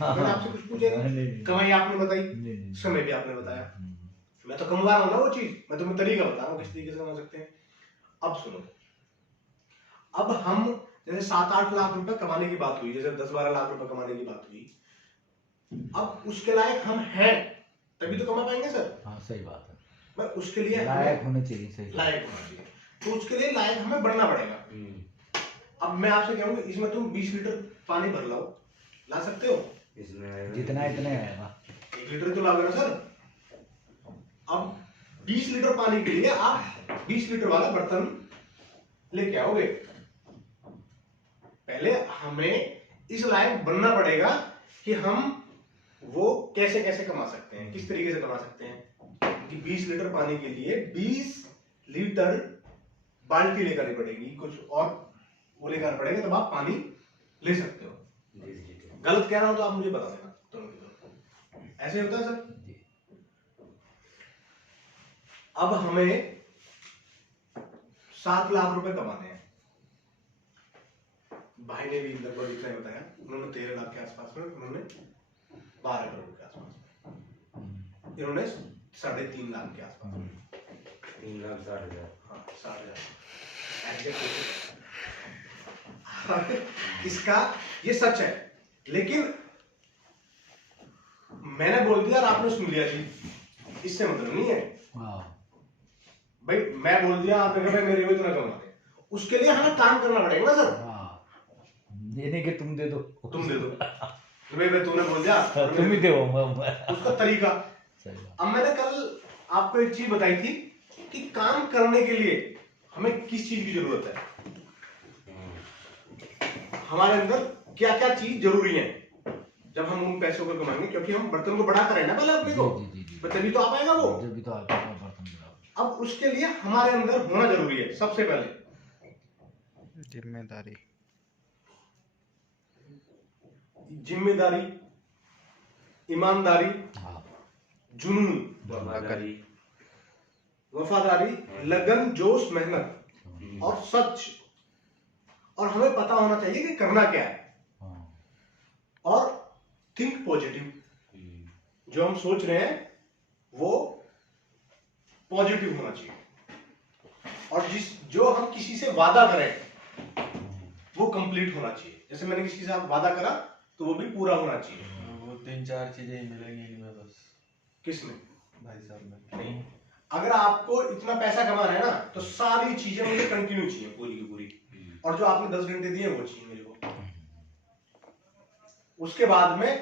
मैंने आपसे कुछ पूछा नहीं, कमाई आपने बताई, समय भी आपने बताया, मैं तो कमवा रहा हूँ ना वो चीज, मैं तुम्हें तरीका बता रहा हूँ किस तरीके से कमा सकते हैं। अब सुनो, अब हम जैसे 7-8 लाख रुपए कमाने की बात हुई, जैसे 10-12 लाख रुपए कमाने की बात हुई, अब उसके लायक हम हैं तभी तो कमा पाएंगे सर। हाँ सही बात है, मैं उसके लिए लायक होने चाहिए, सही लायक होना चाहिए, तो उसके लिए लायक हमें बनना पड़ेगा। अब मैं आपसे कहूँगा इसमें तुम 20 लीटर पानी भर लाओ, ला सकते हो? इसमें जितना इतने आएगा 1 लीटर तो लाओगे ना सर। अब 20 लीटर पानी के लिए आप 20 लीटर वाला बर्तन लेके आओगे, पहले हमें इस लायक बनना पड़ेगा कि हम वो कैसे कैसे कमा सकते हैं, किस तरीके से कमा सकते हैं कि 20 लीटर पानी के लिए 20 लीटर बाल्टी लेकर आनी पड़ेगी, कुछ और वो लेकर पड़ेगा, तब आप पानी ले सकते हो। गलत कह रहा हूं तो आप मुझे बता देना तुरंत। ऐसे होता है सर। अब हमें 7 लाख रुपए कमाने हैं, भाई ने भी लगभग इतना ही बताया, उन्होंने 13 लाख के आसपास में, उन्होंने 12 करोड़ के आसपास में, इन्होंने 3.5 लाख के आसपास में, 3,60,000। हाँ 60,000 इसका ये सच है, लेकिन मैंने बोल दिया और आपने सुन लिया जी, इससे मतलब नहीं है भाई। मैं बोल दिया, आपने कहा भाई मेरे को इतना कमा दे, उसके लिए हमें काम करना पड़ेगा ना सर। ये नहीं कि तुम दे दो, तुम दे दो भाई, तूने बोल दिया तुम ही दे, उसका तरीका। अब मैंने कल आपको एक चीज बताई थी कि काम करने के लिए हमें किस चीज की जरूरत है, हमारे अंदर क्या क्या चीज जरूरी है जब हम उन पैसों को कमाएंगे, क्योंकि हम बर्तन को बड़ा करें ना पहले अपने को, तभी तो आ पाएगा वो, जब तो आता है बर्तन बड़ा। अब उसके लिए हमारे अंदर होना जरूरी है सबसे पहले जिम्मेदारी, जिम्मेदारी, ईमानदारी, जुनून, वफादारी, लगन, जोश, मेहनत और सच, और हमें पता होना चाहिए कि करना क्या है, और थिंक पॉजिटिव, जो हम सोच रहे हैं वो पॉजिटिव होना चाहिए, और जो हम किसी से वादा करें वो कंप्लीट होना चाहिए। जैसे मैंने किसी से वादा करा तो वो भी पूरा होना चाहिए। वो 3-4 चीजें ही मिलेंगी इनमें बस। किसमें? भाई साहब में नहीं। अगर आपको इतना पैसा कमाना है ना तो सारी चीजें मुझे कंटिन्यू चाहिए, पूरी की पूरी, और जो आपने 10 घंटे दिए वो चाहिए मेरे को। उसके बाद में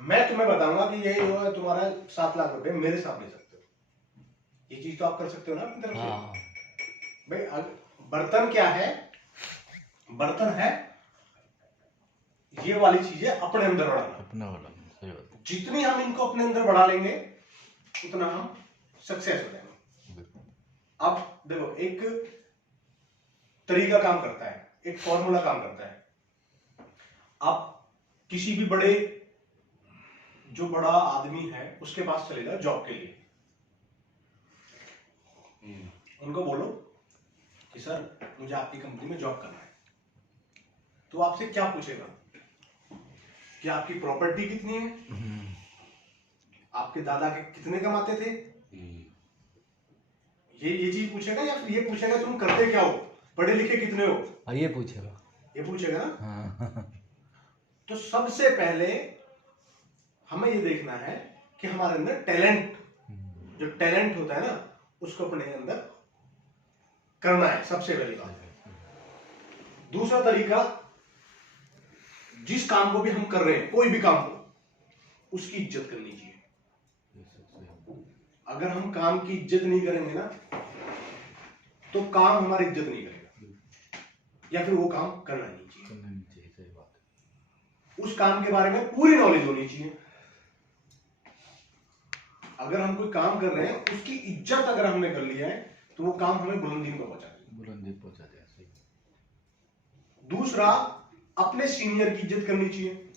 मैं तुम्हें बताऊंगा कि ये जो है तुम्हारा 7 लाख रुपए मेरे साथ ले सकते हो, ये चीज तो आप कर सकते हो ना अपनी तरफ से। भाई बर्तन क्या है? बर्तन है ये वाली चीजें अपने अंदर बढ़ाना। जितनी हम इनको अपने अंदर बढ़ा लेंगे उतना हम सक्सेस हो जाएंगे। अब देखो, एक तरीका काम करता है, एक फॉर्मूला काम करता है। आप किसी भी जो बड़ा आदमी है उसके पास चले जाओ जॉब के लिए, उनको बोलो कि सर मुझे आपकी कंपनी में जॉब करना है, तो आपसे क्या पूछेगा कि आपकी प्रॉपर्टी कितनी है, आपके दादा के कितने कमाते थे, ये चीज पूछेगा, या फिर ये पूछेगा तुम करते क्या हो, पढ़े लिखे कितने हो, ये पूछेगा, ये पूछेगा ना। तो सबसे पहले हमें ये देखना है कि हमारे अंदर टैलेंट, जो टैलेंट होता है ना उसको अपने अंदर करना है, सबसे पहली बात है। दूसरा तरीका, जिस काम को भी हम कर रहे हैं, कोई भी काम को, उसकी इज्जत करनी चाहिए। अगर हम काम की इज्जत नहीं करेंगे ना तो काम हमारी इज्जत नहीं करेगा, या फिर वो काम करना नहीं चाहिए। सही बात है। उस काम के बारे में पूरी नॉलेज होनी चाहिए। अगर हम कोई काम कर रहे हैं, उसकी इज्जत अगर हमने कर लिया है तो वो काम हमें बुलंदी पर पहुंचा देगा। दूसरा, अपने सीनियर की इज्जत करनी चाहिए।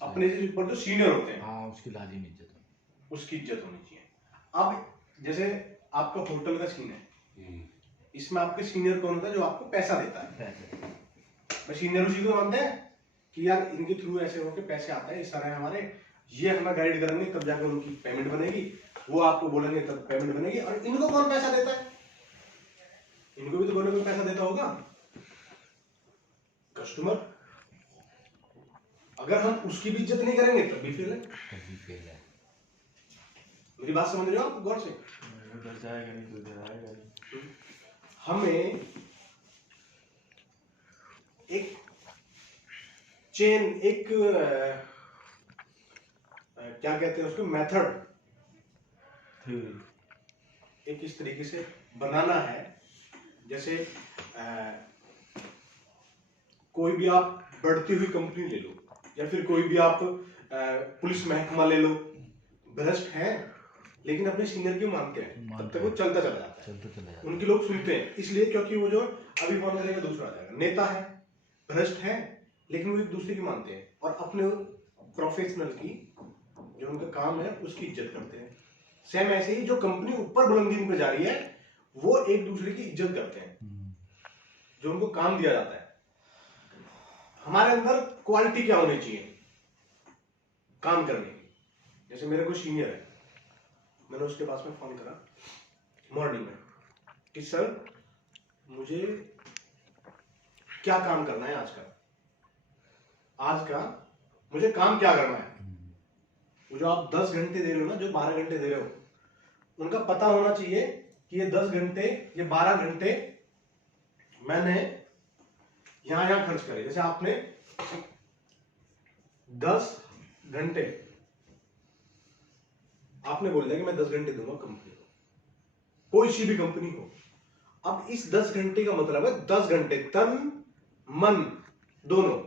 अपने से ऊपर जो सीनियर होते हैं उसकी लाजिम इज्जत, उसकी इज्जत होनी चाहिए। अब जैसे आपका होटल का सीन है, इसमें आपके सीनियर कौन होता है? जो आपको पैसा देता है। सीनियर उसी को मानते हैं कि यार इनके थ्रू ऐसे होके पैसे आते हैं, इस तरह हमारे, ये हमें गाइड करेंगे तब जाके उनकी पेमेंट बनेगी, वो आपको बोलेंगे तब पेमेंट बनेगी। और इनको कौन पैसा देता है? इनको भी तो कोई ना कोई पैसा देता होगा, कस्टमर। अगर हम उसकी भी इज्जत नहीं करेंगे तब भी फेल है। कभी फेल है। मेरी बात समझ रहे हो आप गौर से? उधर जाएगा नहीं तो इधर आएगा नहीं। हमें एक चेन, एक क्या कहते हैं उसको, मेथड, थ्योरी। एक इस तरीके से बनाना है। जैसे कोई भी आप बढ़ती हुई कंपनी ले लो, या फिर कोई भी आप पुलिस महकमा ले लो, भ्रष्ट है लेकिन अपने सीनियर की मानते हैं, तब तक वो चलता चला जाता है, चलते चले जाते उनके लोग सुनते हैं। इसलिए क्योंकि वो जो अभी फोन करेगा दूसरा आ जाएगा, नेता है, भ्रष्ट है, लेकिन वो एक दूसरे की मानते हैं और अपने प्रोफेशनल की, जो उनका काम है, उसकी इज्जत करते हैं। सेम ऐसे ही जो कंपनी ऊपर बुलंदी पे जा रही है, वो एक दूसरे की इज्जत करते हैं, जो उनको काम दिया जाता है। हमारे अंदर क्वालिटी क्या होनी चाहिए काम करने की? जैसे मेरे को सीनियर है, मैंने उसके पास में फोन करा मॉर्निंग में कि सर मुझे क्या काम करना है आज का मुझे काम क्या करना है। वो जो आप 10 घंटे दे रहे हो ना, जो 12 घंटे दे रहे हो, उनका पता होना चाहिए कि ये 10 घंटे, ये 12 घंटे मैंने यहां खर्च करे। जैसे आपने 10 घंटे आपने बोल दिया कि मैं 10 घंटे दूंगा कंपनी को, कोई सी भी कंपनी को। अब इस 10 घंटे का मतलब है 10 घंटे तन मन दोनों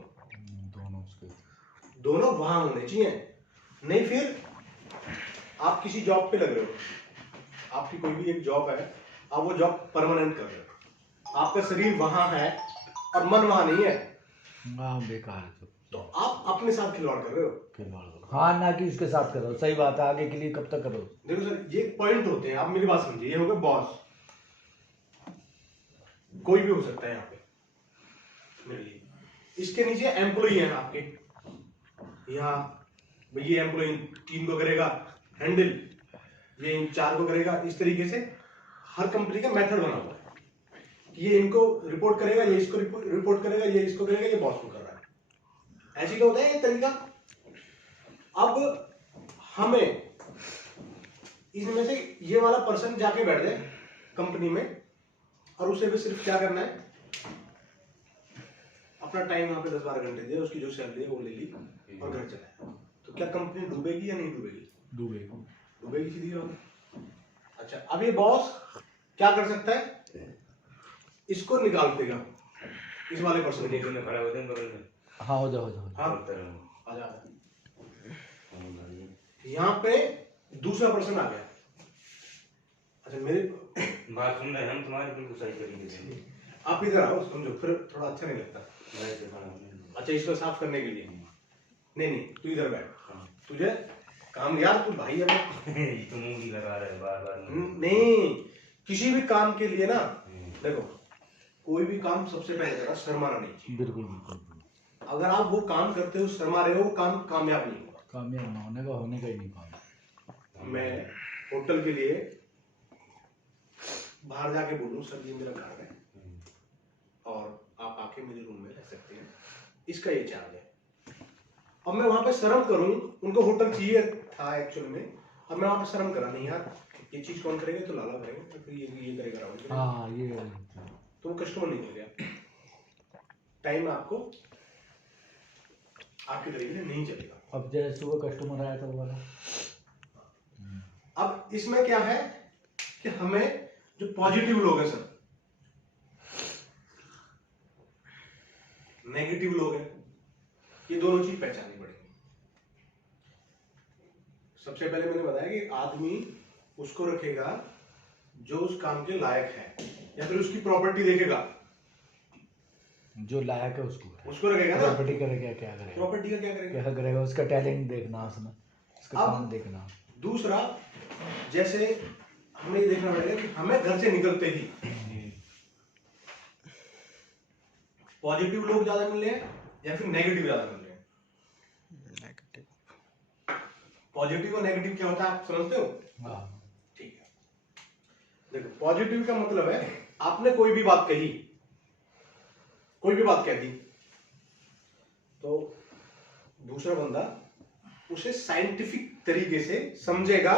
वहां होने चाहिए। नहीं फिर आप किसी जॉब पे लग रहे हो, आपकी कोई भी एक जॉब है, आप वो जॉब परमानेंट कर रहे हो, आपका शरीर वहां है और मन वहां नहीं है, बेकार है। तो आप अपने साथ खिलवाड़ कर रहे हो। हाँ, ना कि उसके साथ करो। सही बात है, आगे के लिए कब तक करो। देखो सर, ये पॉइंट होते हैं, आप मेरी बात समझिए। ये हो गया बॉस, कोई भी हो सकता है यहाँ पे मेरे लिए। इसके नीचे एम्प्लॉई हैं आपके, यहाँ ये एम्प्लॉई 3 को करेगा हैंडल, ये इन 4 को करेगा। इस तरीके से हर कंपनी का मेथड बना हुआ है कि ये इनको रिपोर्ट करेगा, ये इसको रिपोर्ट करेगा, ये इसको करेगा, ये बॉस को कर रहा है। ऐसे क्या होता है ये तरीका। अब हमें इसमें से ये वाला पर्सन जाके बैठ जाए कंपनी में और उसे भी सिर्फ क्या करना है, अपना टाइम वहां पे 10-12 घंटे दिया, उसकी जो सैलरी है वो ले ली और घर चला गया। तो क्या कंपनी डूबेगी या नहीं डूबेगी? डूबेगी सीधी बात। अच्छा, अब ये बॉस क्या कर सकता है, इसको निकाल देगा, इस वाले पर्सन को। खड़ा होते हैं बगल में। हाँ, हो जाओ। आजा। यहाँ पे दूसरा पर्सन आ गया। अच्छा, मेरे बात सुन रहे हैं हम तुम्हारी, बिल्कुल सही तरीके से। आप इधर आओ, समझो, फिर थोड़ा अच्छा नहीं लगता। अच्छा, इसको साफ करने के लिए नहीं, तू इधर बैठ। तुझे काम, यार तू भाई है तो मुंह भी लगा रहा है बार-बार। नहीं, किसी भी काम के लिए ना, देखो कोई भी काम सबसे पहले जरा शर्माना नहीं चाहिए। बिल्कुल। अगर आप वो काम करते हो शर्मा रहे हो, वो काम कामयाब नहीं होगा। कामयाब ना होने का ही नहीं काम। मैं होटल के लिए बाहर जाके बोलूं सर ये मेरा घर है और आप आके मेरे रूम में रह सकते हैं, इसका ये चार्ज है। अब मैं वहां पे शर्म करूं, उनको होटल चाहिए था एक्चुअल में, अब मैं वहां पे शर्म करा नहीं यार, ये चीज कौन करेगा, तो लाला करेगा, तो फिर ये करेगा राहुल। हाँ, ये तो वो कस्टमर नहीं मिल गया, टाइम आपको आपके तरीके से नहीं चलेगा। अब जैसे सुबह कस्टमर आया था वो वाला। अब इसमें क्या है कि हमें जो पॉजिटिव लोग हैं सर, नेगेटिव लोग हैं, ये दोनों चीज पहचाननी पड़ेगी। सबसे पहले मैंने बताया कि आदमी उसको रखेगा जो उस काम के लायक है, या फिर उसकी प्रॉपर्टी देखेगा, जो लायक है उसको रखेगा ना। प्रॉपर्टी करेगा, क्या करेगा, प्रॉपर्टी का क्या करेगा, उसका टैलेंट देखना, उसका काम देखना। दूसरा, जैसे हमें ये देखना पड़ेगा कि हमें घर से निकलते ही पॉजिटिव लोग ज्यादा मिल रहे हैं या फिर नेगेटिव ज्यादा मिल रहे हैं? नेगेटिव। पॉजिटिव और नेगेटिव क्या होता है आप समझते हो? हाँ। ठीक है, देखो पॉजिटिव का मतलब है आपने कोई भी बात कही, कोई भी बात कह दी, तो दूसरा बंदा उसे साइंटिफिक तरीके से समझेगा,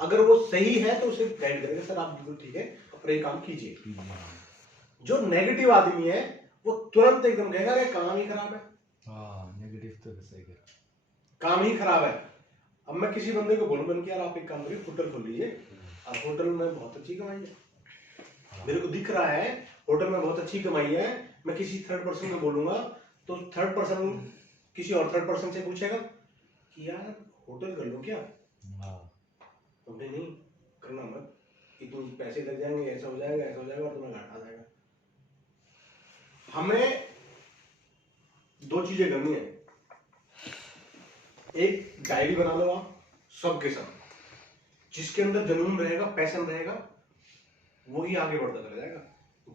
अगर वो सही है तो उसे गाइड करेगा, सर आप बिल्कुल ठीक है और ये काम कीजिए। जो नेगेटिव आदमी है वो तुरंत एकदम कहेगा अरे काम ही खराब है, हाँ, नेगेटिव तो सही कह। काम ही खराब है। अब मैं किसी बंदे को बोलूं बन के यार आप एक काम करिए होटल खोल लीजिए, और होटल में बहुत अच्छी कमाई है, मेरे को दिख रहा है होटल में बहुत अच्छी कमाई है, मैं किसी थर्ड पर्सन को बोलूंगा तो थर्ड पर्सन किसी और थर्ड पर्सन से पूछेगा कि यार होटल कर लो क्या? हाँ। तुमने नहीं करना मत, कि तुम पैसे लग जाएंगे, ऐसा हो जाएगा, ऐसा हो जाएगा और तुम्हें घाटा आ जाएगा। हमें दो चीजें करनी है, एक डायरी बना लो आप सब के सब, जिसके अंदर जुनून रहेगा, पैशन रहेगा, वही आगे बढ़ता चला जाएगा।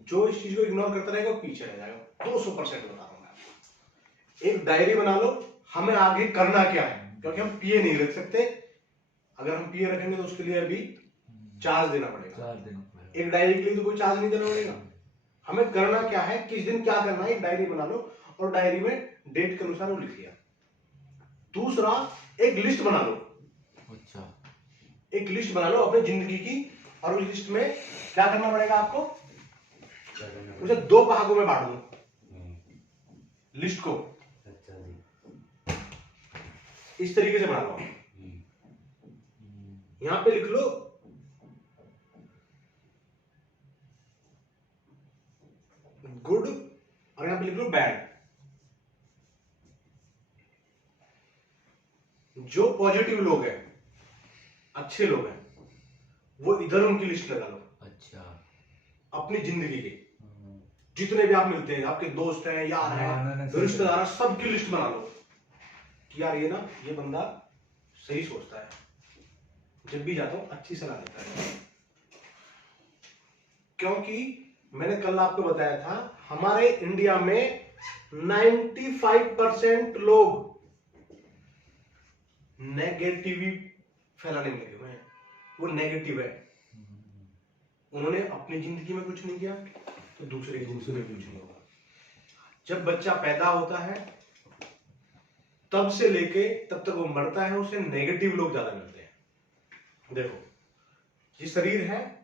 जो इस चीज को इग्नोर करता रहेगा वो पीछे रह जाएगा। 200% बता रहा हूं मैं। एक डायरी बना लो, हमें आगे करना क्या है, क्योंकि हम पीए नहीं रख सकते, अगर हम पीए रखेंगे तो उसके लिए अभी चार्ज देना पड़ेगा। 4 दिन पहले। एक डायरी के लिए तो कोई चार्ज नहीं देना पड़ेगा। हमें करना क्या है, किस दिन क्या करना है, एक डायरी बना लो और डायरी में डेट के अनुसार वो लिख लिया। दूसरा, एक लिस्ट बना लो। अच्छा। एक लिस्ट बना लो अपनी जिंदगी की, और उस लिस्ट में क्या करना पड़ेगा आपको, उसे 2 भागों में बांट दो लिस्ट को। अच्छा जी। इस तरीके से बना लो। यहां पे लिख लो गुड और यहां पे लिख लो बैड। जो पॉजिटिव लोग हैं, अच्छे लोग हैं, वो इधर उनकी लिस्ट लगा लो। अच्छा। अपनी जिंदगी के जितने भी आप मिलते हैं, आपके दोस्त हैं, यार हैं, रिश्तेदार हैं, सबकी लिस्ट बना लो कि यार ये ना, ये बंदा सही सोचता है, जब भी जाता हूं अच्छी सलाह देता है। क्योंकि मैंने कल आपको बताया था हमारे इंडिया में 95% लोग नेगेटिव फैलाने में लगे हुए हैं। वो नेगेटिव है, उन्होंने अपनी जिंदगी में कुछ नहीं किया तो दूसरे की जिंदगी में कुछ नहीं होगा। जब बच्चा पैदा होता है तब से लेके तब तक वो मरता है, उसे नेगेटिव लोग ज्यादा मिलते हैं। देखो, ये शरीर है,